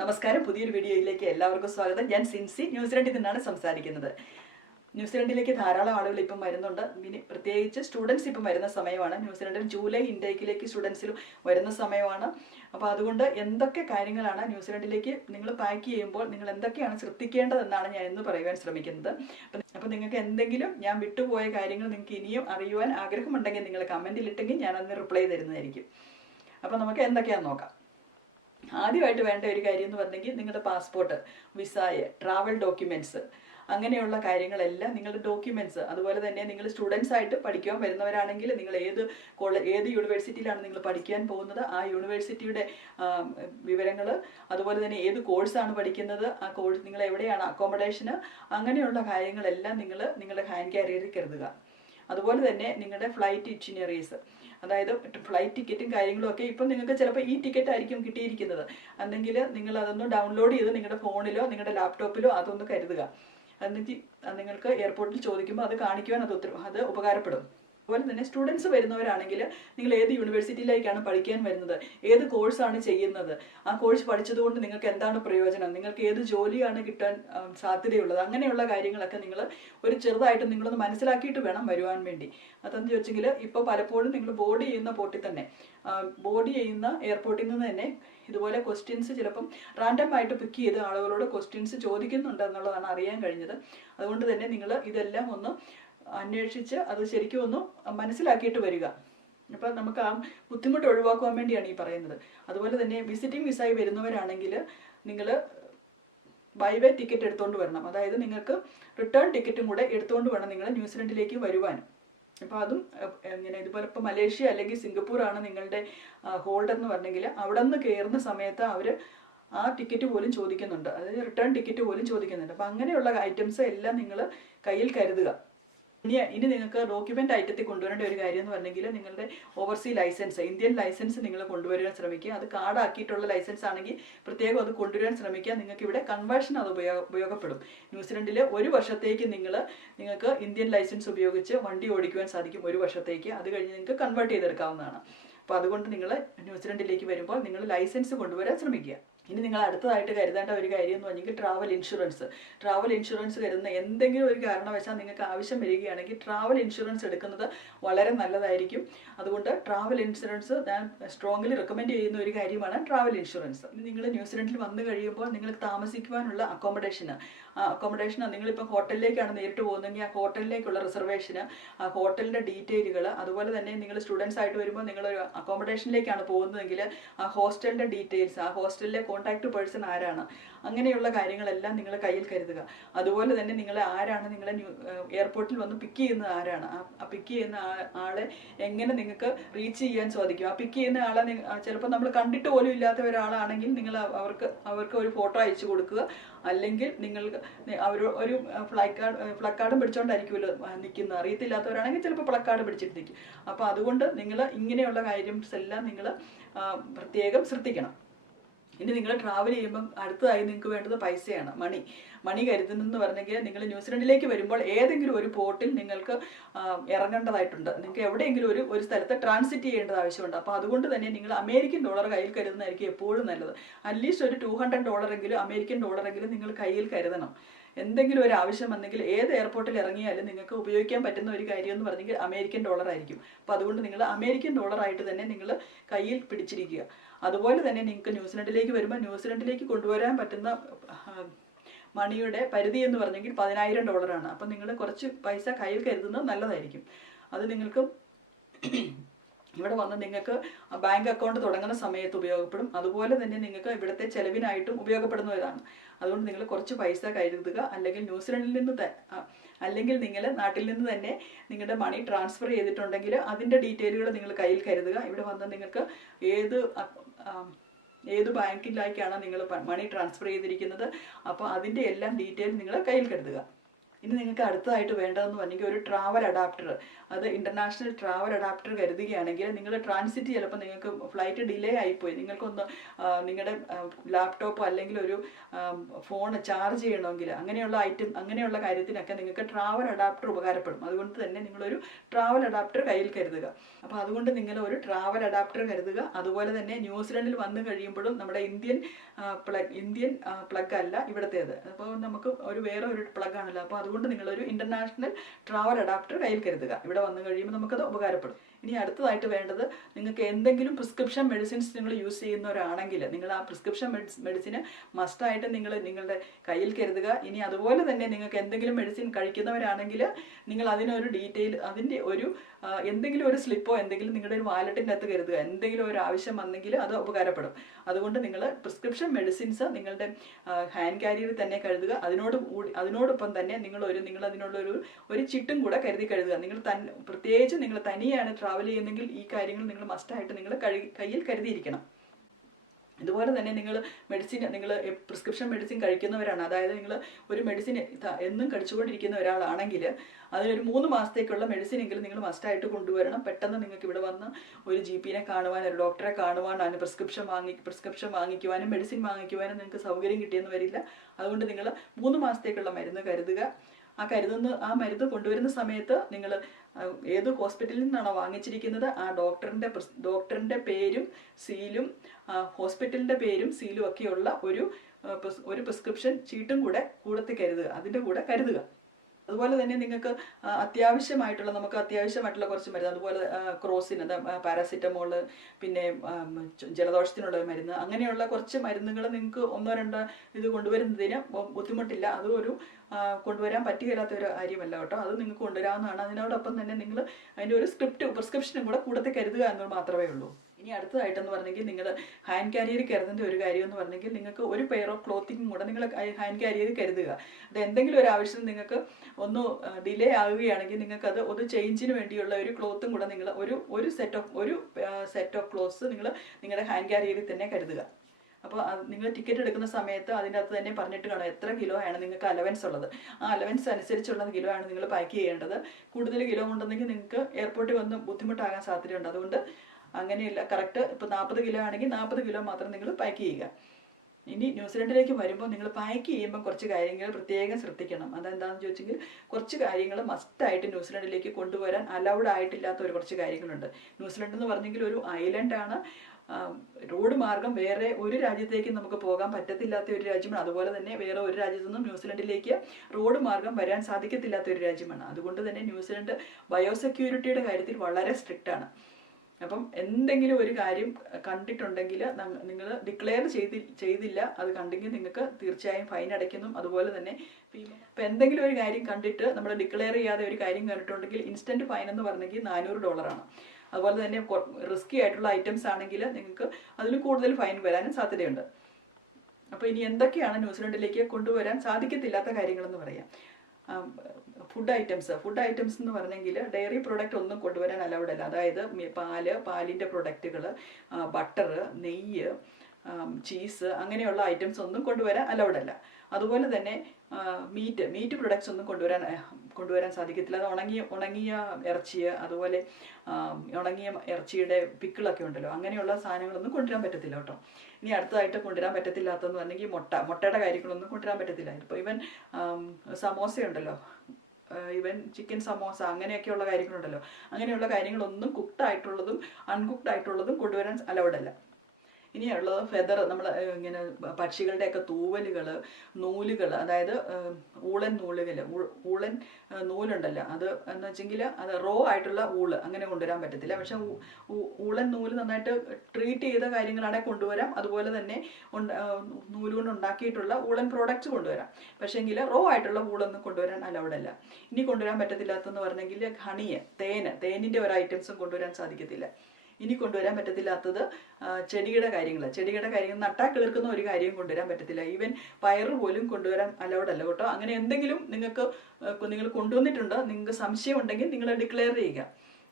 നമസ്കാരം. പുതിയൊരു വീഡിയോയിലേക്ക് എല്ലാവർക്കും സ്വാഗതം. ഞാൻ സിൻസി. ന്യൂസിലൻഡിൽ നിന്നാണ് സംസാരിക്കുന്നത്. ന്യൂസിലൻഡിലേക്ക് ധാരാളം ആളുകൾ ഇപ്പം വരുന്നുണ്ട്. പിന്നെ പ്രത്യേകിച്ച് സ്റ്റുഡൻസ് ഇപ്പം വരുന്ന സമയമാണ്. ന്യൂസിലൻഡിൽ ജൂലൈ ഇൻടേക്കിലേക്ക് സ്റ്റുഡൻസിലും വരുന്ന സമയമാണ്. അപ്പോൾ അതുകൊണ്ട് എന്തൊക്കെ കാര്യങ്ങളാണ് ന്യൂസിലൻഡിലേക്ക് നിങ്ങൾ പാക്ക് ചെയ്യുമ്പോൾ നിങ്ങൾ എന്തൊക്കെയാണ് ശ്രദ്ധിക്കേണ്ടതെന്നാണ് ഞാൻ ഇന്ന് പറയുവാൻ ശ്രമിക്കുന്നത്. അപ്പം നിങ്ങൾക്ക് എന്തെങ്കിലും ഞാൻ വിട്ടുപോയ കാര്യങ്ങൾ നിങ്ങൾക്ക് ഇനിയും അറിയുവാൻ ആഗ്രഹമുണ്ടെങ്കിൽ നിങ്ങൾ കമന്റിലിട്ടെങ്കിൽ ഞാനതിന് റിപ്ലൈ തരുന്നതായിരിക്കും. അപ്പോൾ നമുക്ക് എന്തൊക്കെയാണെന്ന് നോക്കാം. ആദ്യമായിട്ട് വേണ്ട ഒരു കാര്യം എന്ന് പറഞ്ഞെങ്കിൽ നിങ്ങളുടെ പാസ്പോർട്ട് വിസായ ട്രാവൽ ഡോക്യുമെന്റ്സ് അങ്ങനെയുള്ള കാര്യങ്ങളെല്ലാം നിങ്ങളുടെ ഡോക്യുമെന്റ്സ് അതുപോലെ തന്നെ നിങ്ങൾ സ്റ്റുഡൻസ് ആയിട്ട് പഠിക്കാൻ വരുന്നവരാണെങ്കിൽ നിങ്ങൾ ഏത് കോളേജ് ഏത് യൂണിവേഴ്സിറ്റിയിലാണ് നിങ്ങൾ പഠിക്കാൻ പോകുന്നത് ആ യൂണിവേഴ്സിറ്റിയുടെ വിവരങ്ങൾ അതുപോലെ തന്നെ ഏത് കോഴ്സാണ് പഠിക്കുന്നത് ആ കോഴ്സ് നിങ്ങൾ എവിടെയാണ് അക്കോമഡേഷന് അങ്ങനെയുള്ള കാര്യങ്ങളെല്ലാം നിങ്ങൾ നിങ്ങളുടെ ഹാൻഡ് ക്യാരിയറിൽ കരുതുക. അതുപോലെ തന്നെ നിങ്ങളുടെ ഫ്ലൈറ്റ് ഇറ്റിനറീസ് അതായത് ഫ്ലൈറ്റ് ടിക്കറ്റും കാര്യങ്ങളും ഒക്കെ ഇപ്പം നിങ്ങൾക്ക് ചിലപ്പോൾ ഈ ടിക്കറ്റ് ആയിരിക്കും കിട്ടിയിരിക്കുന്നത്. അല്ലെങ്കിൽ നിങ്ങൾ അതൊന്ന് ഡൗൺലോഡ് ചെയ്ത് നിങ്ങളുടെ ഫോണിലോ നിങ്ങളുടെ ലാപ്ടോപ്പിലോ അതൊന്ന് കരുതുക. എന്നിട്ട് നിങ്ങൾക്ക് എയർപോർട്ടിൽ ചോദിക്കുമ്പോൾ അത് കാണിക്കുവാൻ അത് അത് ഉപകാരപ്പെടും. അതുപോലെ തന്നെ സ്റ്റുഡൻസ് വരുന്നവരാണെങ്കിൽ നിങ്ങൾ ഏത് യൂണിവേഴ്സിറ്റിയിലേക്കാണ് പഠിക്കാൻ വരുന്നത്? ഏത് കോഴ്സാണ് ചെയ്യുന്നത്? ആ കോഴ്സ് പഠിച്ചതുകൊണ്ട് നിങ്ങൾക്ക് എന്താണ് പ്രയോജനം? നിങ്ങൾക്ക് ഏത് ജോലിയാണ് കിട്ടാൻ സാധ്യതയുള്ളത്? അങ്ങനെയുള്ള കാര്യങ്ങളൊക്കെ നിങ്ങൾ ഒരു ചെറുതായിട്ട് നിങ്ങളൊന്ന് മനസ്സിലാക്കിയിട്ട് വേണം വരുവാൻ വേണ്ടി. അതെന്ന് ചോദിച്ചെങ്കിൽ ഇപ്പോൾ പലപ്പോഴും നിങ്ങൾ ബോർഡ് ചെയ്യുന്ന പോർട്ടിൽ തന്നെ ബോർഡ് ചെയ്യുന്ന എയർപോർട്ടിൽ നിന്ന് തന്നെ ഇതുപോലെ ക്വസ്റ്റ്യൻസ് ചിലപ്പം റാൻഡം ആയിട്ട് പിക്ക് ചെയ്ത് ആളുകളോട് ക്വസ്റ്റ്യൻസ് ചോദിക്കുന്നുണ്ട് എന്നുള്ളതാണ് അറിയാൻ കഴിഞ്ഞത്. അതുകൊണ്ട് തന്നെ നിങ്ങൾ ഇതെല്ലാം ഒന്ന് അന്വേഷിച്ച് അത് ശരിക്കും ഒന്ന് മനസ്സിലാക്കിയിട്ട് വരിക. അപ്പം നമുക്ക് ആ ബുദ്ധിമുട്ട് ഒഴിവാക്കുവാൻ വേണ്ടിയാണ് ഈ പറയുന്നത്. അതുപോലെ തന്നെ വിസിറ്റിംഗ് വിസായി വരുന്നവരാണെങ്കിൽ നിങ്ങൾ ബൈ വേ ടിക്കറ്റ് എടുത്തുകൊണ്ട് വരണം. അതായത് നിങ്ങൾക്ക് റിട്ടേൺ ടിക്കറ്റും കൂടെ എടുത്തുകൊണ്ട് വേണം നിങ്ങൾ ന്യൂസിലൻഡിലേക്ക് വരുവാൻ. അപ്പോൾ അതും ഇങ്ങനെ ഇതുപോലെ ഇപ്പോൾ മലേഷ്യ അല്ലെങ്കിൽ സിംഗപ്പൂർ ആണ് നിങ്ങളുടെ ഹോൾഡ് എന്ന് പറഞ്ഞെങ്കിൽ അവിടെ നിന്ന് കയറുന്ന സമയത്ത് അവർ ആ ടിക്കറ്റ് പോലും ചോദിക്കുന്നുണ്ട്. അതായത് റിട്ടേൺ ടിക്കറ്റ് പോലും ചോദിക്കുന്നുണ്ട്. അപ്പോൾ അങ്ങനെയുള്ള ഐറ്റംസ് എല്ലാം നിങ്ങൾ കയ്യിൽ കരുതുക. ഇനി ഇനി നിങ്ങൾക്ക് ഡോക്യുമെന്റ് ഐറ്റത്തിൽ കൊണ്ടുവരേണ്ട ഒരു കാര്യം എന്ന് പറഞ്ഞെങ്കിൽ നിങ്ങളുടെ ഓവർസീ ലൈസൻസ് ഇന്ത്യൻ ലൈസൻസ് നിങ്ങൾ കൊണ്ടുവരാൻ ശ്രമിക്കുക. അത് കാർഡാക്കിയിട്ടുള്ള ലൈസൻസ് ആണെങ്കിൽ പ്രത്യേകം അത് കൊണ്ടുവരാൻ ശ്രമിക്കുക. നിങ്ങൾക്ക് ഇവിടെ കൺവേർഷൻ അത് ഉപയോഗ ഉപയോഗപ്പെടും. ന്യൂസിലൻഡിൽ ഒരു വർഷത്തേക്ക് നിങ്ങൾ നിങ്ങൾക്ക് ഇന്ത്യൻ ലൈസൻസ് ഉപയോഗിച്ച് വണ്ടി ഓടിക്കുവാൻ സാധിക്കും ഒരു വർഷത്തേക്ക്. അത് കഴിഞ്ഞ് നിങ്ങൾക്ക് കൺവേർട്ട് ചെയ്തെടുക്കാവുന്നതാണ്. അപ്പോൾ അതുകൊണ്ട് നിങ്ങൾ ന്യൂസിലൻഡിലേക്ക് വരുമ്പോൾ നിങ്ങൾ ലൈസൻസ് കൊണ്ടുവരാൻ ശ്രമിക്കുക. ഇനി നിങ്ങൾ അടുത്തതായിട്ട് കരുതേണ്ട ഒരു കാര്യം എന്ന് പറഞ്ഞെങ്കിൽ ട്രാവൽ ഇൻഷുറൻസ് ട്രാവൽ ഇൻഷുറൻസ് കരുതുന്ന എന്തെങ്കിലും ഒരു കാരണവശാൽ നിങ്ങൾക്ക് ആവശ്യം വരികയാണെങ്കിൽ ട്രാവൽ ഇൻഷുറൻസ് എടുക്കുന്നത് വളരെ നല്ലതായിരിക്കും. അതുകൊണ്ട് ട്രാവൽ ഇൻഷുറൻസ് ഞാൻ സ്ട്രോങ്ലി റെക്കമെൻഡ് ചെയ്യുന്ന ഒരു കാര്യമാണ് ട്രാവൽ ഇൻഷുറൻസ് നിങ്ങൾ ന്യൂസിലൻഡിൽ വന്നു കഴിയുമ്പോൾ നിങ്ങൾക്ക് താമസിക്കുവാനുള്ള അക്കോമഡേഷന് അക്കോമഡേഷൻ നിങ്ങളിപ്പോൾ ഹോട്ടലിലേക്കാണ് നേരിട്ട് പോകുന്നതെങ്കിൽ ആ ഹോട്ടലിലേക്കുള്ള റിസർവേഷന് ആ ഹോട്ടലിന്റെ ഡീറ്റെയിലുകൾ അതുപോലെ തന്നെ നിങ്ങൾ സ്റ്റുഡൻസ് ആയിട്ട് വരുമ്പോൾ നിങ്ങളൊരു അക്കോമഡേഷനിലേക്കാണ് പോകുന്നതെങ്കിൽ ആ ഹോസ്റ്റലിന്റെ ഡീറ്റെയിൽസ് ആ ഹോസ്റ്റലിലെ കോൺടാക്ട് പേഴ്സൺ ആരാണ്? അങ്ങനെയുള്ള കാര്യങ്ങളെല്ലാം നിങ്ങൾ കയ്യിൽ കരുതുക. അതുപോലെ തന്നെ നിങ്ങൾ ആരാണ്? നിങ്ങളെ എയർപോർട്ടിൽ വന്ന് പിക്ക് ചെയ്യുന്നത് ആരാണ്? ആ- പിക്ക് ചെയ്യുന്ന ആളെ എങ്ങനെ നിങ്ങൾക്ക് റീച്ച് ചെയ്യാൻ സാധിക്കും? ആ പിക്ക് ചെയ്യുന്ന ആളെ ചിലപ്പോൾ നമ്മൾ കണ്ടിട്ട് പോലും ഇല്ലാത്ത ഒരാളാണെങ്കിൽ നിങ്ങൾ അവർക്ക് അവർക്ക് ഒരു ഫോട്ടോ അയച്ചു കൊടുക്കുക. അല്ലെങ്കിൽ നിങ്ങൾക്ക് അവർ ഒരു ഫ്ലൈക്കാർഡ് ഫ്ലക്കാർഡും പിടിച്ചോണ്ടായിരിക്കുമല്ലോ നിൽക്കുന്നത്. അറിയത്തില്ലാത്തവരാണെങ്കിൽ ചിലപ്പോൾ പ്ലക്കാർഡ് പിടിച്ചിട്ട് നിൽക്കും. അപ്പോൾ അതുകൊണ്ട് നിങ്ങൾ ഇങ്ങനെയുള്ള കാര്യംസ് എല്ലാം നിങ്ങൾ പ്രത്യേകം ശ്രദ്ധിക്കണം. ഇനി നിങ്ങൾ ട്രാവൽ ചെയ്യുമ്പം അടുത്തതായി നിങ്ങൾക്ക് വേണ്ടത് പൈസയാണ് മണി മണി കരുതുന്നെന്ന് പറഞ്ഞെങ്കിൽ നിങ്ങൾ ന്യൂസിലൻഡിലേക്ക് വരുമ്പോൾ ഏതെങ്കിലും ഒരു പോർട്ടിൽ നിങ്ങൾക്ക് ഇറങ്ങേണ്ടതായിട്ടുണ്ട്. നിങ്ങൾക്ക് എവിടെയെങ്കിലും ഒരു ഒരു സ്ഥലത്ത് ട്രാൻസിറ്റ് ചെയ്യേണ്ടത് ആവശ്യമുണ്ട്. അപ്പോൾ അതുകൊണ്ട് തന്നെ നിങ്ങൾ അമേരിക്കൻ ഡോളർ കയ്യിൽ കരുതുന്നതായിരിക്കും എപ്പോഴും നല്ലത്. അറ്റ്ലീസ്റ്റ് ഒരു ടു ഹൺഡ്രഡ് ഡോളറെങ്കിലും അമേരിക്കൻ ഡോളറെങ്കിലും നിങ്ങൾ കയ്യിൽ കരുതണം. എന്തെങ്കിലും ഒരു ആവശ്യം വന്നെങ്കിൽ ഏത് എയർപോർട്ടിൽ ഇറങ്ങിയാലും നിങ്ങൾക്ക് ഉപയോഗിക്കാൻ പറ്റുന്ന ഒരു കാര്യം എന്ന് പറഞ്ഞെങ്കിൽ അമേരിക്കൻ ഡോളർ ആയിരിക്കും. അപ്പോൾ അതുകൊണ്ട് നിങ്ങൾ അമേരിക്കൻ ഡോളർ ആയിട്ട് തന്നെ നിങ്ങൾ കയ്യിൽ പിടിച്ചിരിക്കുക. അതുപോലെ തന്നെ നിങ്ങൾക്ക് ന്യൂസിലൻഡിലേക്ക് വരുമ്പോൾ ന്യൂസിലൻഡിലേക്ക് കൊണ്ടുവരാൻ പറ്റുന്ന മണിയുടെ പരിധി എന്ന് പറഞ്ഞെങ്കിൽ പതിനായിരം ഡോളറാണ്. അപ്പം നിങ്ങൾ കുറച്ച് പൈസ കയ്യിൽ കരുതുന്നത് നല്ലതായിരിക്കും. അത് നിങ്ങൾക്ക് ഇവിടെ വന്ന് നിങ്ങൾക്ക് ബാങ്ക് അക്കൗണ്ട് തുടങ്ങുന്ന സമയത്ത് ഉപയോഗപ്പെടും. അതുപോലെ തന്നെ നിങ്ങൾക്ക് ഇവിടുത്തെ ചെലവിനായിട്ടും ഉപയോഗപ്പെടുന്നതാണ്. അതുകൊണ്ട് നിങ്ങൾ കുറച്ച് പൈസ കരുതുക. അല്ലെങ്കിൽ ന്യൂസിലൻഡിൽ നിന്ന് അല്ലെങ്കിൽ നിങ്ങൾ നാട്ടിൽ നിന്ന് തന്നെ നിങ്ങളുടെ മണി ട്രാൻസ്ഫർ ചെയ്തിട്ടുണ്ടെങ്കിൽ അതിന്റെ ഡീറ്റെയിലുകൾ നിങ്ങൾ കയ്യിൽ കരുതുക. ഇവിടെ വന്ന് നിങ്ങൾക്ക് ഏത് ഏത് ബാങ്കിലേക്കാണ് നിങ്ങൾ മണി ട്രാൻസ്ഫർ ചെയ്തിരിക്കുന്നത്? അപ്പോൾ അതിന്റെ എല്ലാം ഡീറ്റെയിൽ നിങ്ങൾ കയ്യിൽ കരുതുക. ഇനി നിങ്ങൾക്ക് അടുത്തതായിട്ട് വേണ്ടതെന്ന് പറഞ്ഞെങ്കിൽ ഒരു ട്രാവൽ അഡാപ്റ്റർ അത് ഇന്റർനാഷണൽ ട്രാവൽ അഡാപ്റ്റർ കരുതുകയാണെങ്കിൽ നിങ്ങൾ ട്രാൻസിറ്റ് ചിലപ്പോൾ നിങ്ങൾക്ക് ഫ്ലൈറ്റ് ഡിലേ ആയിപ്പോയി. നിങ്ങൾക്കൊന്ന് നിങ്ങളുടെ ലാപ്ടോപ്പ് അല്ലെങ്കിൽ ഒരു ഫോൺ ചാർജ് ചെയ്യണമെങ്കിൽ അങ്ങനെയുള്ള ഐറ്റം അങ്ങനെയുള്ള കാര്യത്തിനൊക്കെ നിങ്ങൾക്ക് ട്രാവൽ അഡാപ്റ്റർ ഉപകാരപ്പെടും. അതുകൊണ്ട് തന്നെ നിങ്ങളൊരു ട്രാവൽ അഡാപ്റ്റർ കയ്യിൽ കരുതുക. അപ്പോൾ അതുകൊണ്ട് നിങ്ങൾ ഒരു ട്രാവൽ അഡാപ്റ്റർ കരുതുക. അതുപോലെ തന്നെ ന്യൂസിലൻഡിൽ വന്നു കഴിയുമ്പോഴും നമ്മുടെ ഇന്ത്യൻ പ്ലഗ് ഇന്ത്യൻ പ്ലഗ് അല്ല ഇവിടത്തേത്. അപ്പോൾ നമുക്ക് ഒരു വേറെ ഒരു പ്ലഗ് ആണല്ലോ. അപ്പോൾ അതുകൊണ്ട് നിങ്ങളൊരു ഇന്റർനാഷണൽ ട്രാവൽ അഡാപ്റ്റർ കയ്യിൽ കരുതുക. ഇവിടെ വന്നു കഴിയുമ്പോൾ നമുക്കത് ഉപകാരപ്പെടും. ഇനി അടുത്തതായിട്ട് വേണ്ടത് നിങ്ങൾക്ക് എന്തെങ്കിലും പ്രിസ്ക്രിപ്ഷൻ മെഡിസിൻസ് നിങ്ങൾ യൂസ് ചെയ്യുന്നവരാണെങ്കിൽ നിങ്ങൾ ആ പ്രിസ്ക്രിപ്ഷൻ മെഡിസിന് മസ്റ്റായിട്ട് നിങ്ങൾ നിങ്ങളുടെ കയ്യിൽ കരുതുക. ഇനി അതുപോലെ തന്നെ നിങ്ങൾക്ക് എന്തെങ്കിലും മെഡിസിൻ കഴിക്കുന്നവരാണെങ്കിൽ നിങ്ങൾ അതിനൊരു ഡീറ്റെയിൽ അതിന്റെ ഒരു എന്തെങ്കിലും ഒരു സ്ലിപ്പോ എന്തെങ്കിലും നിങ്ങളുടെ ഒരു വാലറ്റിന്റെ അകത്ത് കരുതുക. എന്തെങ്കിലും ഒരു ആവശ്യം വന്നെങ്കിൽ അത് ഉപകാരപ്പെടും. അതുകൊണ്ട് നിങ്ങൾ പ്രിസ്ക്രിപ്ഷൻ മെഡിസിൻസ് നിങ്ങളുടെ ഹാൻഡ് ക്യാരിയറിൽ തന്നെ കരുതുക. അതിനോട് അതിനോടൊപ്പം തന്നെ നിങ്ങളൊരു നിങ്ങൾ ഒരു ഒരു ചിട്ടും കൂടെ കരുതി കരുതുക. നിങ്ങൾ തൻ പ്രത്യേകിച്ച് നിങ്ങൾ തനിയാണ് ട്രാവൽ ചെയ്യുന്നെങ്കിൽ ഈ കാര്യങ്ങൾ നിങ്ങൾ മസ്റ്റായിട്ട് നിങ്ങൾ കയ്യിൽ കരുതിയിരിക്കണം. ഇതുപോലെ തന്നെ നിങ്ങൾ മെഡിസിൻ നിങ്ങൾ പ്രിസ്ക്രിപ്ഷൻ മെഡിസിൻ കഴിക്കുന്നവരാണ്. അതായത് നിങ്ങൾ ഒരു മെഡിസിൻ എന്നും കഴിച്ചുകൊണ്ടിരിക്കുന്ന ഒരാളാണെങ്കിൽ അതിനൊരു മൂന്ന് മാസത്തേക്കുള്ള മെഡിസിൻ എങ്കിലും നിങ്ങൾ മസ്റ്റായിട്ട് കൊണ്ടുവരണം. പെട്ടെന്ന് നിങ്ങൾക്ക് ഇവിടെ വന്ന് ഒരു ജി പിനെ കാണുവാൻ ഒരു ഡോക്ടറെ കാണുവാൻ അതിന് പ്രിസ്ക്രിപ്ഷൻ വാങ്ങി പ്രിസ്ക്രിപ്ഷൻ വാങ്ങിക്കുവാനും മെഡിസിൻ വാങ്ങിക്കുവാനും നിങ്ങൾക്ക് സൗകര്യം കിട്ടിയെന്ന് വരില്ല. അതുകൊണ്ട് നിങ്ങൾ മൂന്ന് മാസത്തേക്കുള്ള മരുന്ന് കരുതുക. ആ കരുതുന്ന ആ മരുന്ന് കൊണ്ടുവരുന്ന സമയത്ത് നിങ്ങൾ ഏത് ഹോസ്പിറ്റലിൽ നിന്നാണോ വാങ്ങിച്ചിരിക്കുന്നത് ആ ഡോക്ടറിന്റെ ഡോക്ടറിന്റെ പേരും സീലും ഹോസ്പിറ്റലിന്റെ പേരും സീലും ഒക്കെയുള്ള ഒരു ഒരു പ്രിസ്ക്രിപ്ഷൻ ചീട്ടും കൂടെ കൂടത്തിൽ കരുതുക അതിന്റെ കൂടെ കരുതുക. അതുപോലെ തന്നെ നിങ്ങൾക്ക് അത്യാവശ്യമായിട്ടുള്ള നമുക്ക് അത്യാവശ്യമായിട്ടുള്ള കുറച്ച് മരുന്ന് അതുപോലെ ക്രോസിന് പാരാസിറ്റമോൾ പിന്നെ ജലദോഷത്തിനുള്ള മരുന്ന് അങ്ങനെയുള്ള കുറച്ച് മരുന്നുകൾ നിങ്ങൾക്ക് ഒന്നോ രണ്ടോ ഇത് കൊണ്ടുവരുന്നതിന് ബുദ്ധിമുട്ടില്ല. അത് ഒരു കൊണ്ടുവരാൻ പറ്റുകയില്ലാത്ത ഒരു കാര്യമല്ല കേട്ടോ. അത് നിങ്ങൾക്ക് കൊണ്ടുവരാവുന്നതാണ്. അതിനോടൊപ്പം തന്നെ നിങ്ങൾ അതിന്റെ ഒരു സ്ക്രിപ്റ്റ് പ്രിസ്ക്രിപ്ഷനും കൂടെ കൂടത്തെ കരുതുക എന്നത് മാത്രമേ ഉള്ളൂ. ഇനി അടുത്തതായിട്ടെന്ന് പറഞ്ഞെങ്കിൽ നിങ്ങൾ ഹാൻഡ് ക്യാരിയർ കരുതേണ്ട ഒരു കാര്യം എന്ന് പറഞ്ഞെങ്കിൽ നിങ്ങൾക്ക് ഒരു പെയർ ഓഫ് ക്ലോത്തിങ് കൂടെ നിങ്ങൾ ഹാൻഡ് ക്യാരിയർ കരുതുക. അത് എന്തെങ്കിലും ഒരു ആവശ്യം നിങ്ങൾക്ക് ഒന്ന് ഡിലേ ആവുകയാണെങ്കിൽ നിങ്ങൾക്ക് അത് ഒരു ചേഞ്ചിന് വേണ്ടിയുള്ള ഒരു ക്ലോത്തും കൂടെ നിങ്ങൾ ഒരു ഒരു സെറ്റ് ഓഫ് ഒരു സെറ്റ് ഓഫ് ക്ലോത്ത്സ് നിങ്ങൾ നിങ്ങളുടെ ഹാൻഡ് ക്യാരിയറിൽ തന്നെ കരുതുക. അപ്പോൾ നിങ്ങൾ ടിക്കറ്റ് എടുക്കുന്ന സമയത്ത് അതിന്റെ അകത്ത് തന്നെ പറഞ്ഞിട്ട് കാണും എത്ര കിലോ ആണ് നിങ്ങൾക്ക് അലവൻസ് ഉള്ളത്. ആ അലവൻസ് അനുസരിച്ചുള്ള കിലോ ആണ് നിങ്ങൾ പാക്ക് ചെയ്യേണ്ടത്. കൂടുതൽ കിലോ ഉണ്ടെന്നെങ്കിൽ നിങ്ങൾക്ക് എയർപോർട്ടിൽ വന്ന് ബുദ്ധിമുട്ടാകാൻ സാധ്യതയുണ്ട്. അതുകൊണ്ട് അങ്ങനെയില്ല കറക്റ്റ് ഇപ്പോൾ നാൽപ്പത് കിലോ ആണെങ്കിൽ നാൽപ്പത് കിലോ മാത്രം നിങ്ങൾ പാക്ക് ചെയ്യുക. ഇനി ന്യൂസിലൻഡിലേക്ക് വരുമ്പോൾ നിങ്ങൾ പാക്ക് ചെയ്യുമ്പോൾ കുറച്ച് കാര്യങ്ങൾ പ്രത്യേകം ശ്രദ്ധിക്കണം. അതെന്താണെന്ന് ചോദിച്ചെങ്കിൽ കുറച്ച് കാര്യങ്ങൾ മസ്റ്റായിട്ട് ന്യൂസിലൻഡിലേക്ക് കൊണ്ടുവരാൻ അലൗഡ് ആയിട്ടില്ലാത്ത ഒരു കുറച്ച് കാര്യങ്ങളുണ്ട്. ന്യൂസിലൻഡ് എന്ന് പറഞ്ഞെങ്കിൽ ഒരു ഐലൻഡാണ് റോഡ് മാർഗം വേറെ ഒരു രാജ്യത്തേക്ക് നമുക്ക് പോകാൻ പറ്റത്തില്ലാത്ത ഒരു രാജ്യമാണ്. അതുപോലെ തന്നെ വേറെ ഒരു രാജ്യത്തു നിന്നും ന്യൂസിലൻഡിലേക്ക് റോഡ് മാർഗം വരാൻ സാധിക്കത്തില്ലാത്ത ഒരു രാജ്യമാണ്. അതുകൊണ്ട് തന്നെ ന്യൂസിലൻഡ് ബയോസെക്യൂരിറ്റിയുടെ കാര്യത്തിൽ വളരെ സ്ട്രിക്റ്റ് ആണ്. അപ്പം എന്തെങ്കിലും ഒരു കാര്യം കണ്ടിട്ടുണ്ടെങ്കിൽ നിങ്ങൾ ഡിക്ലെയർ ചെയ്തി ചെയ്തില്ല. അത് കണ്ടെങ്കിൽ നിങ്ങൾക്ക് തീർച്ചയായും ഫൈൻ അടയ്ക്കുന്നു. അതുപോലെ തന്നെ ഇപ്പം എന്തെങ്കിലും ഒരു കാര്യം കണ്ടിട്ട് നമ്മൾ ഡിക്ലെയർ ചെയ്യാതെ ഒരു കാര്യം കണ്ടിട്ടുണ്ടെങ്കിൽ ഇൻസ്റ്റന്റ് ഫൈൻ എന്ന് പറഞ്ഞെങ്കിൽ നാനൂറ് ഡോളറാണ് അതുപോലെ തന്നെ റിസ്കി ആയിട്ടുള്ള ഐറ്റംസ് ആണെങ്കിൽ നിങ്ങൾക്ക് അതിൽ കൂടുതൽ ഫൈൻ വരാനും സാധ്യതയുണ്ട്. അപ്പോൾ ഇനി എന്തൊക്കെയാണ് ന്യൂസിലൻഡിലേക്ക് കൊണ്ടുവരാൻ സാധിക്കത്തില്ലാത്ത കാര്യങ്ങളെന്ന് പറയാം. ഫുഡ് ഐറ്റംസ് ഫുഡ് ഐറ്റംസ് എന്ന് പറഞ്ഞെങ്കിൽ ഡയറി പ്രോഡക്റ്റ് ഒന്നും കൊണ്ടുവരാൻ അലൗഡ് അല്ല. അതായത് പാൽ പാലിന്റെ പ്രൊഡക്റ്റുകൾ ബട്ടർ നെയ്യ് ചീസ് അങ്ങനെയുള്ള ഐറ്റംസ് ഒന്നും കൊണ്ടുവരാൻ അലൗഡ് അല്ല. അതുപോലെ തന്നെ മീറ്റ് മീറ്റ് പ്രൊഡക്ട്സ് ഒന്നും കൊണ്ടുവരാൻ കൊണ്ടുവരാൻ സാധിക്കത്തില്ല. അത് ഉണങ്ങിയ ഉണങ്ങിയ ഇറച്ചി അതുപോലെ ഉണങ്ങിയ ഇറച്ചിയുടെ പിക്കിളൊക്കെ ഉണ്ടല്ലോ അങ്ങനെയുള്ള സാധനങ്ങളൊന്നും കൊണ്ടുവരാൻ പറ്റത്തില്ല കേട്ടോ. ഇനി അടുത്തതായിട്ട് കൊണ്ടുവരാൻ പറ്റത്തില്ലാത്തതെന്ന് പറഞ്ഞെങ്കിൽ മുട്ട മുട്ടയുടെ കാര്യങ്ങളൊന്നും കൊണ്ടുവരാൻ പറ്റത്തില്ല. ഇപ്പോൾ ഇവൻ സമോസ ഉണ്ടല്ലോ ഇവൻ ചിക്കൻ സമോസ അങ്ങനെയൊക്കെയുള്ള കാര്യങ്ങളുണ്ടല്ലോ. അങ്ങനെയുള്ള കാര്യങ്ങളൊന്നും കുക്ക്ഡ് ആയിട്ടുള്ളതും അൺകുക്ക്ഡ് ആയിട്ടുള്ളതും കൊണ്ടുവരാൻ അലൗഡല്ല ഇനിയുള്ളത് ഫെദർ നമ്മൾ ഇങ്ങനെ പക്ഷികളുടെയൊക്കെ തൂവലുകൾ നൂലുകൾ അതായത് ഊളൻ നൂലുകൾ ഊളൻ നൂലുണ്ടല്ലോ അത് എന്ന് വെച്ചെങ്കിൽ അത് റോ ആയിട്ടുള്ള ഊൾ അങ്ങനെ കൊണ്ടുവരാൻ പറ്റത്തില്ല. പക്ഷെ ഊളൻ നൂൽ നന്നായിട്ട് ട്രീറ്റ് ചെയ്ത കാര്യങ്ങളാണെങ്കിൽ കൊണ്ടുവരാം. അതുപോലെ തന്നെ നൂലുകൊണ്ട് ഉണ്ടാക്കിയിട്ടുള്ള ഊളൻ പ്രോഡക്റ്റ്സ് കൊണ്ടുവരാം. പക്ഷേങ്കിൽ റോ ആയിട്ടുള്ള ഊളൊന്നും കൊണ്ടുവരാൻ അലൗഡ് അല്ല. ഇനി കൊണ്ടുവരാൻ പറ്റത്തില്ലാത്തെന്ന് പറഞ്ഞെങ്കിൽ ഹണിയ് തേന് തേനിന്റെ ഒരു ഐറ്റംസും കൊണ്ടുവരാൻ സാധിക്കത്തില്ല. ഇനി കൊണ്ടുവരാൻ പറ്റത്തില്ലാത്തത് ചെടിയുടെ കാര്യങ്ങൾ ചെടിയുടെ കാര്യങ്ങൾ നട്ടാ കിളിർക്കുന്ന ഒരു കാര്യവും കൊണ്ടുവരാൻ പറ്റത്തില്ല. ഈവൻ പയറ് പോലും കൊണ്ടുവരാൻ അലൗഡ് അല്ല കേട്ടോ. അങ്ങനെ എന്തെങ്കിലും നിങ്ങൾക്ക് നിങ്ങൾ കൊണ്ടുവന്നിട്ടുണ്ട് നിങ്ങൾക്ക് സംശയം ഉണ്ടെങ്കിൽ നിങ്ങൾ ഡിക്ലെയർ ചെയ്യുക.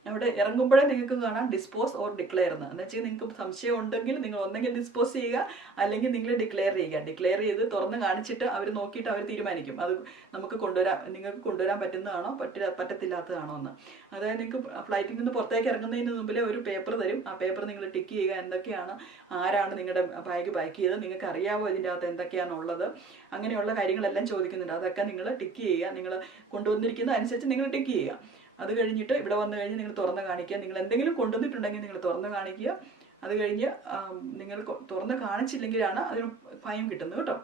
അവിടെ ഇറങ്ങുമ്പോഴേ നിങ്ങൾക്ക് കാണാം ഡിസ്പോസ് ഓർ ഡിക്ലെയർ എന്ന്. എന്ന് വെച്ചാൽ നിങ്ങൾക്ക് സംശയം ഉണ്ടെങ്കിൽ നിങ്ങൾ ഒന്നെങ്കിൽ ഡിസ്പോസ് ചെയ്യുക അല്ലെങ്കിൽ നിങ്ങൾ ഡിക്ലെയർ ചെയ്യുക. ഡിക്ലെയർ ചെയ്ത് തുറന്ന് കാണിച്ചിട്ട് അവർ നോക്കിയിട്ട് അവർ തീരുമാനിക്കും. അത് നമുക്ക് കൊണ്ടുവരാൻ നിങ്ങൾക്ക് കൊണ്ടുവരാൻ പറ്റുന്നതാണോ പറ്റില്ല പറ്റത്തില്ലാത്തതാണോ എന്ന്. അതായത് നിങ്ങൾക്ക് ഫ്ലൈറ്റിൽ നിന്ന് പുറത്തേക്ക് ഇറങ്ങുന്നതിന് മുമ്പിൽ ഒരു പേപ്പർ തരും. ആ പേപ്പർ നിങ്ങൾ ടിക്ക് ചെയ്യുക എന്തൊക്കെയാണ് ആരാണ് നിങ്ങളുടെ ബാഗ് പാക്ക് ചെയ്തത് നിങ്ങൾക്ക് അറിയാവോ ഇതിന്റെ അകത്ത് എന്തൊക്കെയാണുള്ളത്? അങ്ങനെയുള്ള കാര്യങ്ങളെല്ലാം ചോദിക്കുന്നുണ്ട്. അതൊക്കെ നിങ്ങൾ ടിക്ക് ചെയ്യുക. നിങ്ങൾ കൊണ്ടുവന്നിരിക്കുന്ന അനുസരിച്ച് നിങ്ങൾ ടിക്ക് ചെയ്യുക. അത് കഴിഞ്ഞിട്ട് ഇവിടെ വന്നു കഴിഞ്ഞ് നിങ്ങൾ തുറന്ന് കാണിക്കുക. നിങ്ങൾ എന്തെങ്കിലും കൊണ്ടുവന്നിട്ടുണ്ടെങ്കിൽ നിങ്ങൾ തുറന്ന് കാണിക്കുക. അത് കഴിഞ്ഞ് നിങ്ങൾ തുറന്ന് കാണിച്ചില്ലെങ്കിലാണ് അതിന് ഫൈൻ കിട്ടുന്നത് കേട്ടോ.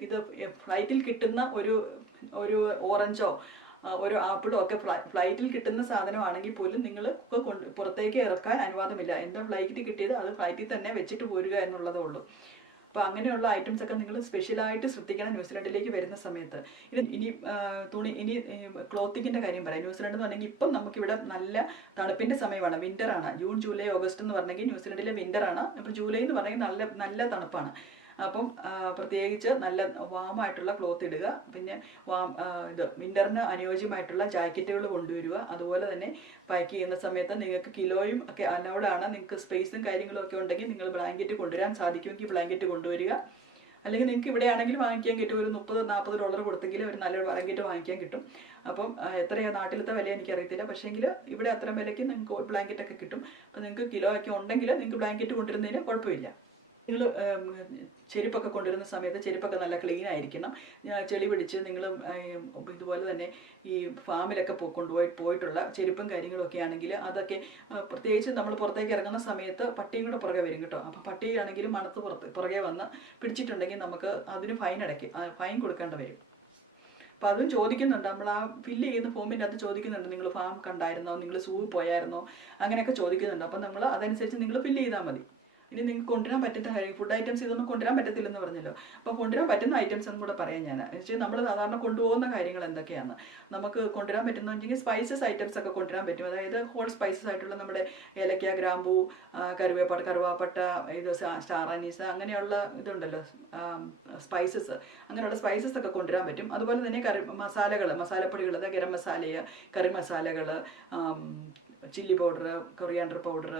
ഇത് ഫ്ലൈറ്റിൽ കിട്ടുന്ന ഒരു ഒരു ഓറഞ്ചോ ഒരു ആപ്പിളോ ഒക്കെ ഫ്ലൈ- ഫ്ലൈറ്റിൽ കിട്ടുന്ന സാധനമാണെങ്കിൽ പോലും നിങ്ങൾ പുറത്തേക്ക് ഇറക്കാൻ അനുവാദമില്ല. എന്താ ഫ്ലൈറ്റിൽ കിട്ടിയത് അത് ഫ്ലൈറ്റിൽ തന്നെ വെച്ചിട്ട് പോരുക എന്നുള്ളതേ ഉള്ളൂ. അപ്പോൾ അങ്ങനെയുള്ള ഐറ്റംസ് ഒക്കെ നിങ്ങൾ സ്പെഷ്യലായിട്ട് ശ്രദ്ധിക്കണം ന്യൂസിലൻഡിലേക്ക് വരുന്ന സമയത്ത്. ഇനി ആ, തുണി ഇനി ക്ലോത്തിങ്ങിന്റെ കാര്യം പറയാം. ന്യൂസിലൻഡ് എന്ന് പറഞ്ഞെങ്കിൽ ഇപ്പം നമുക്കിവിടെ നല്ല തണുപ്പിന്റെ സമയമാണ്. വിന്ററാണ് ജൂൺ ജൂലൈ ഓഗസ്റ്റ് എന്ന് പറഞ്ഞെങ്കിൽ ന്യൂസിലൻഡിലെ വിന്ററാണ് അപ്പോൾ ജൂലൈ എന്ന് പറഞ്ഞെങ്കിൽ നല്ല നല്ല തണുപ്പാണ്. അപ്പം പ്രത്യേകിച്ച് നല്ല വാമായിട്ടുള്ള ക്ലോത്ത് ഇടുക പിന്നെ വാം ഇത് വിന്ററിന് അനുയോജ്യമായിട്ടുള്ള ജാക്കറ്റുകൾ കൊണ്ടുവരിക അതുപോലെ തന്നെ പാക്ക് ചെയ്യുന്ന സമയത്ത് നിങ്ങൾക്ക് കിലോയും ഒക്കെ അലൗഡാണ് നിങ്ങൾക്ക് സ്പേസും കാര്യങ്ങളും ഒക്കെ ഉണ്ടെങ്കിൽ നിങ്ങൾ ബ്ലാങ്കറ്റ് കൊണ്ടുവരാൻ സാധിക്കുമെങ്കിൽ ബ്ലാങ്കറ്റ് കൊണ്ടുവരിക. അല്ലെങ്കിൽ നിങ്ങൾക്ക് ഇവിടെ ആണെങ്കിൽ വാങ്ങിക്കാൻ കിട്ടും. ഒരു മുപ്പത് നാൽപ്പത് ഡോളർ കൊടുത്തെങ്കിൽ ഒരു നല്ലൊരു ബ്ലാങ്കറ്റ് വാങ്ങിക്കാൻ കിട്ടും. അപ്പം എത്രയാണ് എത്രയാ നാട്ടിലത്തെ വില എനിക്കറിയത്തില്ല. പക്ഷേങ്കിൽ ഇവിടെ അത്ര വിലയ്ക്ക് നിങ്ങൾക്ക് ബ്ലാങ്കറ്റ് ഒക്കെ കിട്ടും. അപ്പം നിങ്ങൾക്ക് കിലോ ഒക്കെ ഉണ്ടെങ്കിൽ നിങ്ങൾക്ക് ബ്ലാങ്കറ്റ് കൊണ്ടുവരുന്നതിന് കുഴപ്പമില്ല. നിങ്ങൾ ചെരുപ്പൊക്കെ കൊണ്ടുവരുന്ന സമയത്ത് ചെരുപ്പൊക്കെ നല്ല ക്ലീൻ ആയിരിക്കണം. ചെളി പിടിച്ച് നിങ്ങൾ ഇതുപോലെ തന്നെ ഈ ഫാമിലൊക്കെ കൊണ്ടുപോയി പോയിട്ടുള്ള ചെരുപ്പും കാര്യങ്ങളൊക്കെ ആണെങ്കിൽ അതൊക്കെ പ്രത്യേകിച്ച് നമ്മൾ പുറത്തേക്ക് ഇറങ്ങുന്ന സമയത്ത് പട്ടിയും കൂടെ പുറകെ വരും കേട്ടോ. അപ്പോൾ പട്ടിയാണെങ്കിലും മണത്ത് പുറത്ത് പുറകെ വന്ന് പിടിച്ചിട്ടുണ്ടെങ്കിൽ നമുക്ക് അതിന് ഫൈൻ അടയ്ക്കും ഫൈൻ കൊടുക്കേണ്ടി വരും. അപ്പോൾ അതും ചോദിക്കുന്നുണ്ട്. നമ്മൾ ആ ഫില്ല് ചെയ്യുന്ന ഫോമിന്റെ അത് ചോദിക്കുന്നുണ്ട്. നിങ്ങൾ ഫാം കണ്ടായിരുന്നോ? നിങ്ങൾ സൂ പോയായിരുന്നോ? അങ്ങനെയൊക്കെ ചോദിക്കുന്നുണ്ട്. അപ്പം നമ്മൾ അതനുസരിച്ച് നിങ്ങൾ ഫില്ല് ചെയ്താൽ മതി. ഇനി നിങ്ങൾക്ക് കൊണ്ടുവരാൻ പറ്റുന്ന ഫുഡ് ഐറ്റംസ് ഇതൊന്നും കൊണ്ടുവരാൻ പറ്റത്തില്ലെന്ന് പറഞ്ഞല്ലോ. അപ്പോൾ കൊണ്ടുവരാൻ പറ്റുന്ന ഐറ്റംസ് എന്നും കൂടെ പറയാം ഞാൻ വെച്ചാൽ നമ്മൾ സാധാരണ കൊണ്ടുപോകുന്ന കാര്യങ്ങൾ എന്തൊക്കെയാണ്? നമുക്ക് കൊണ്ടുവരാൻ പറ്റുന്ന വെച്ചെങ്കിൽ സ്പൈസസ് ഐറ്റംസ് ഒക്കെ കൊണ്ടുവരാൻ പറ്റും. അതായത് ഹോൾ സ്പൈസസ് ആയിട്ടുള്ള നമ്മുടെ ഏലക്ക ഗ്രാമ്പൂ കരുവേപ്പട്ട കറുവാപ്പട്ട ഇത് സ്റ്റാർ അനീസ് അങ്ങനെയുള്ള ഇതുണ്ടല്ലോ സ്പൈസസ് അങ്ങനെയുള്ള സ്പൈസസ് ഒക്കെ കൊണ്ടുവരാൻ പറ്റും. അതുപോലെ തന്നെ കറി മസാലകൾ മസാലപ്പൊടികൾ അതായത് ഗരം മസാല കറി മസാലകൾ ചില്ലി പൗഡർ കൊറിയാണ്ടർ പൗഡർ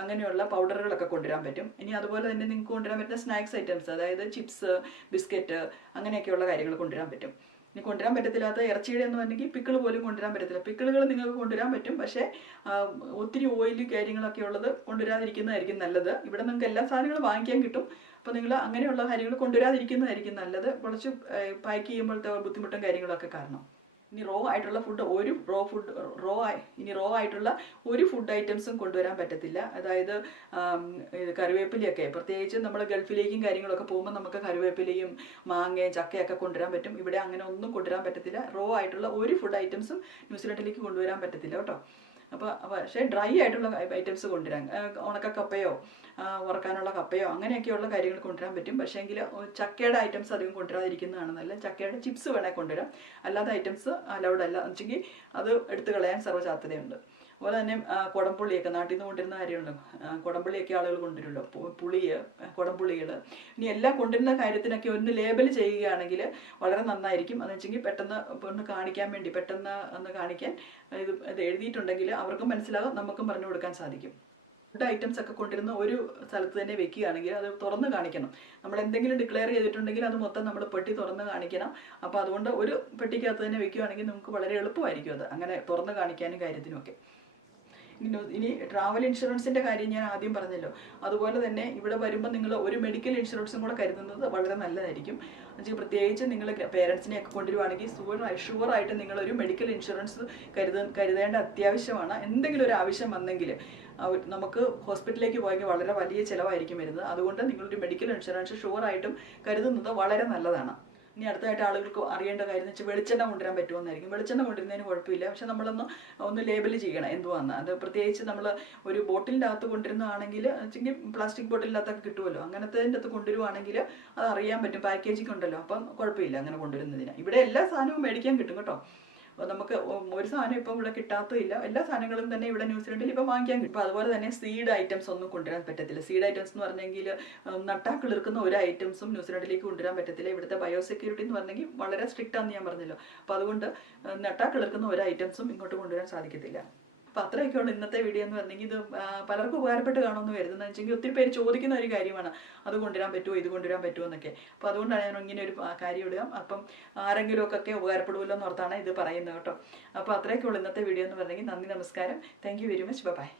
അങ്ങനെയുള്ള പൗഡറുകളൊക്കെ കൊണ്ടുവരാൻ പറ്റും. ഇനി അതുപോലെ തന്നെ നിങ്ങൾക്ക് കൊണ്ടുവരാൻ പറ്റുന്ന സ്നാക്സ് ഐറ്റംസ് അതായത് ചിപ്സ് ബിസ്ക്കറ്റ് അങ്ങനെയൊക്കെയുള്ള കാര്യങ്ങൾ കൊണ്ടുവരാൻ പറ്റും. ഇനി കൊണ്ടുവരാൻ പറ്റത്തില്ലാത്ത ഇറച്ചിയുടെ എന്ന് പറഞ്ഞെങ്കിൽ പിക്കിൾ പോലും കൊണ്ടുവരാൻ പറ്റത്തില്ല. പിക്കിളുകൾ നിങ്ങൾക്ക് കൊണ്ടുവരാൻ പറ്റും. പക്ഷേ ഒത്തിരി ഓയിൽ കാര്യങ്ങളൊക്കെ ഉള്ളത് കൊണ്ടുവരാതിരിക്കുന്നതായിരിക്കും നല്ലത്. ഇവിടെ നിങ്ങൾക്ക് എല്ലാ സാധനങ്ങളും വാങ്ങിക്കാൻ കിട്ടും. അപ്പോൾ നിങ്ങൾ അങ്ങനെയുള്ള കാര്യങ്ങൾ കൊണ്ടുവരാതിരിക്കുന്നതായിരിക്കും നല്ലത്. കുറച്ച് പാക്ക് ചെയ്യുമ്പോഴത്തെ ബുദ്ധിമുട്ടും കാര്യങ്ങളൊക്കെ കാരണം. ഇനി റോ ആയിട്ടുള്ള ഫുഡ് ഒരു റോ ഫുഡ് റോ ആയി ഇനി റോ ആയിട്ടുള്ള ഒരു ഫുഡ് ഐറ്റംസും കൊണ്ടുവരാൻ പറ്റത്തില്ല. അതായത് കറിവേപ്പിലയൊക്കെ. പ്രത്യേകിച്ച് നമ്മൾ ഗൾഫിലേക്കും കാര്യങ്ങളൊക്കെ പോകുമ്പോൾ നമുക്ക് കറിവേപ്പിലയും മാങ്ങയും ചക്കയൊക്കെ കൊണ്ടുവരാൻ പറ്റും. ഇവിടെ അങ്ങനെ ഒന്നും കൊണ്ടുവരാൻ പറ്റത്തില്ല. റോ ആയിട്ടുള്ള ഒരു ഫുഡ് ഐറ്റംസും ന്യൂസിലൻഡിലേക്ക് കൊണ്ടുവരാൻ പറ്റത്തില്ല കേട്ടോ. അപ്പോൾ പക്ഷേ ഡ്രൈ ആയിട്ടുള്ള ഐറ്റംസ് കൊണ്ടുവരാൻ ഉണക്കക്കപ്പയോ വറക്കാനുള്ള കപ്പയോ അങ്ങനെയൊക്കെയുള്ള കാര്യങ്ങൾ കൊണ്ടുവരാൻ പറ്റും. പക്ഷേ പക്ഷേങ്കിൽ ചക്കയുടെ ഐറ്റംസ് അധികം കൊണ്ടുവരാതിരിക്കുന്നതാണ് നല്ല ചക്കയുടെ ചിപ്സ് വേണേൽ കൊണ്ടുവരാം. അല്ലാതെ ഐറ്റംസ് അലൗഡ് അല്ല. വെച്ചെങ്കിൽ അത് എടുത്തു കളയാൻ സർവസാധ്യതയുണ്ട് അതുപോലെ തന്നെ കുടംപുള്ളിയൊക്കെ നാട്ടിൽ നിന്ന് കൊണ്ടുവരുന്ന കാര്യമുണ്ട്. കുടംപുള്ളിയൊക്കെ ആളുകൾ കൊണ്ടുവരുമല്ലോ. പുളി പുളിയ് കുടംപുള്ളികൾ. ഇനി എല്ലാം കൊണ്ടുവരുന്ന കാര്യത്തിനൊക്കെ ഒന്ന് ലേബൽ ചെയ്യുകയാണെങ്കിൽ വളരെ നന്നായിരിക്കും. അതെന്ന് വെച്ചെങ്കിൽ പെട്ടെന്ന് ഒന്ന് കാണിക്കാൻ വേണ്ടി പെട്ടെന്ന് ഒന്ന് കാണിക്കാൻ ഇത് ഇത് എഴുതിയിട്ടുണ്ടെങ്കിൽ അവർക്കും മനസ്സിലാകും നമുക്കും പറഞ്ഞു കൊടുക്കാൻ സാധിക്കും. ഫുഡ് ഐറ്റംസ് ഒക്കെ കൊണ്ടിരുന്ന ഒരു സ്ഥലത്ത് തന്നെ വെക്കുകയാണെങ്കിൽ അത് തുറന്ന് കാണിക്കണം. നമ്മൾ എന്തെങ്കിലും ഡിക്ലെയർ ചെയ്തിട്ടുണ്ടെങ്കിൽ അത് മൊത്തം നമ്മൾ പെട്ടി തുറന്ന് കാണിക്കണം. അപ്പോൾ അതുകൊണ്ട് ഒരു പെട്ടിക്കകത്ത് തന്നെ വെക്കുകയാണെങ്കിൽ നമുക്ക് വളരെ എളുപ്പമായിരിക്കും അത്. അങ്ങനെ തുറന്ന് കാണിക്കാനും കാര്യത്തിനും ഒക്കെ. ഇനി ട്രാവൽ ഇൻഷുറൻസിന്റെ കാര്യം ഞാൻ ആദ്യം പറഞ്ഞല്ലോ. അതുപോലെ തന്നെ ഇവിടെ വരുമ്പോൾ നിങ്ങൾ ഒരു മെഡിക്കൽ ഇൻഷുറൻസും കൂടെ കരുതുന്നത് വളരെ നല്ലതായിരിക്കും. എന്നുവെച്ചാൽ പ്രത്യേകിച്ച് നിങ്ങൾ പേരൻസിനെ ഒക്കെ കൊണ്ടുവരുവാണെങ്കിൽ ഷുവർ ഷുവറായിട്ട് നിങ്ങളൊരു മെഡിക്കൽ ഇൻഷുറൻസ് കരുത കരുതേണ്ട അത്യാവശ്യമാണ്. എന്തെങ്കിലും ഒരു ആവശ്യം വന്നെങ്കിൽ നമുക്ക് ഹോസ്പിറ്റലിലേക്ക് പോയെങ്കിൽ വളരെ വലിയ ചിലവായിരിക്കും വരുന്നത്. അതുകൊണ്ട് നിങ്ങളൊരു മെഡിക്കൽ ഇൻഷുറൻസ് ഷുവറായിട്ടും കരുതുന്നത് വളരെ നല്ലതാണ്. ഇനി അടുത്തതായിട്ട് ആളുകൾക്ക് അറിയേണ്ട കാര്യം എന്ന് വെച്ചാൽ വെളിച്ചെണ്ണ കൊണ്ടുവരാൻ പറ്റുമെന്നായിരിക്കും. വെളിച്ചെണ്ണ കൊണ്ടുവരുന്നതിന് കുഴപ്പമില്ല. പക്ഷെ നമ്മളൊന്ന് ഒന്ന് ലേബൽ ചെയ്യണം എന്തുവാന്ന്. അത് പ്രത്യേകിച്ച് നമ്മൾ ഒരു ബോട്ടിലിന്റെ അകത്ത് കൊണ്ടുവരുന്നതാണെങ്കിൽ വെച്ചെങ്കിൽ പ്ലാസ്റ്റിക് ബോട്ടിലിനകത്തൊക്കെ കിട്ടുമല്ലോ. അങ്ങനത്തെ അകത്ത് കൊണ്ടുവരുവാണെങ്കിൽ അത് അറിയാൻ പറ്റും. പാക്കേജിങ് ഉണ്ടല്ലോ. അപ്പം കുഴപ്പമില്ല അങ്ങനെ കൊണ്ടുവരുന്നതിന്. ഇവിടെ എല്ലാ സാധനവും മേടിക്കാൻ കിട്ടും കേട്ടോ. അപ്പോൾ നമുക്ക് ഒരു സാധനം ഇപ്പം ഇവിടെ കിട്ടാത്തതില്ല എല്ലാ സാധനങ്ങളും തന്നെ ഇവിടെ ന്യൂസിലൻഡിൽ ഇപ്പം വാങ്ങിക്കാൻ കിട്ടും. അപ്പോൾ അതുപോലെ തന്നെ സീഡ് ഐറ്റംസ് ഒന്നും കൊണ്ടുവരാൻ പറ്റത്തില്ല. സീഡ് ഐറ്റംസ് എന്ന് പറഞ്ഞെങ്കിൽ നട്ടാ കിളിർക്കുന്ന ഒരു ഐറ്റംസും ന്യൂസിലൻഡിലേക്ക് കൊണ്ടുവരാൻ പറ്റത്തില്ല. ഇവിടുത്തെ ബയോസെക്യൂരിറ്റി എന്ന് പറഞ്ഞെങ്കിൽ വളരെ സ്ട്രിക്റ്റ് ആണെന്ന് ഞാൻ പറഞ്ഞല്ലോ. അപ്പോൾ അതുകൊണ്ട് നട്ടാ കിളിർക്കുന്ന ഒരു ഐറ്റംസും ഇങ്ങോട്ട് കൊണ്ടുവരാൻ സാധിക്കത്തില്ല. അപ്പോൾ അത്രയൊക്കെ ഉള്ളൂ ഇന്നത്തെ വീഡിയോ എന്ന് പറഞ്ഞെങ്കിൽ ഇത് പലർക്കും ഉപകാരപ്പെട്ട് കാണുമെന്ന് വരുന്നത് വെച്ചെങ്കിൽ ഒത്തിരി പേര് ചോദിക്കുന്ന ഒരു കാര്യമാണ്. അത് കൊണ്ടുവരാൻ പറ്റുമോ ഇത് കൊണ്ടുവരാൻ പറ്റുമോ എന്നൊക്കെ. അപ്പോൾ അതുകൊണ്ടാണ് ഞാൻ ഇങ്ങനെ ഒരു കാര്യം ഇടുക. അപ്പം ആരെങ്കിലുമൊക്കെ ഉപകാരപ്പെടുമല്ലോ എന്ന് ഓർത്താണ് ഇത് പറയുന്നത് കേട്ടോ. അപ്പോൾ അത്രയൊക്കെ ഉള്ളൂ ഇന്നത്തെ വീഡിയോ എന്ന് പറഞ്ഞെങ്കിൽ നന്ദി നമസ്കാരം. Thank you very much bye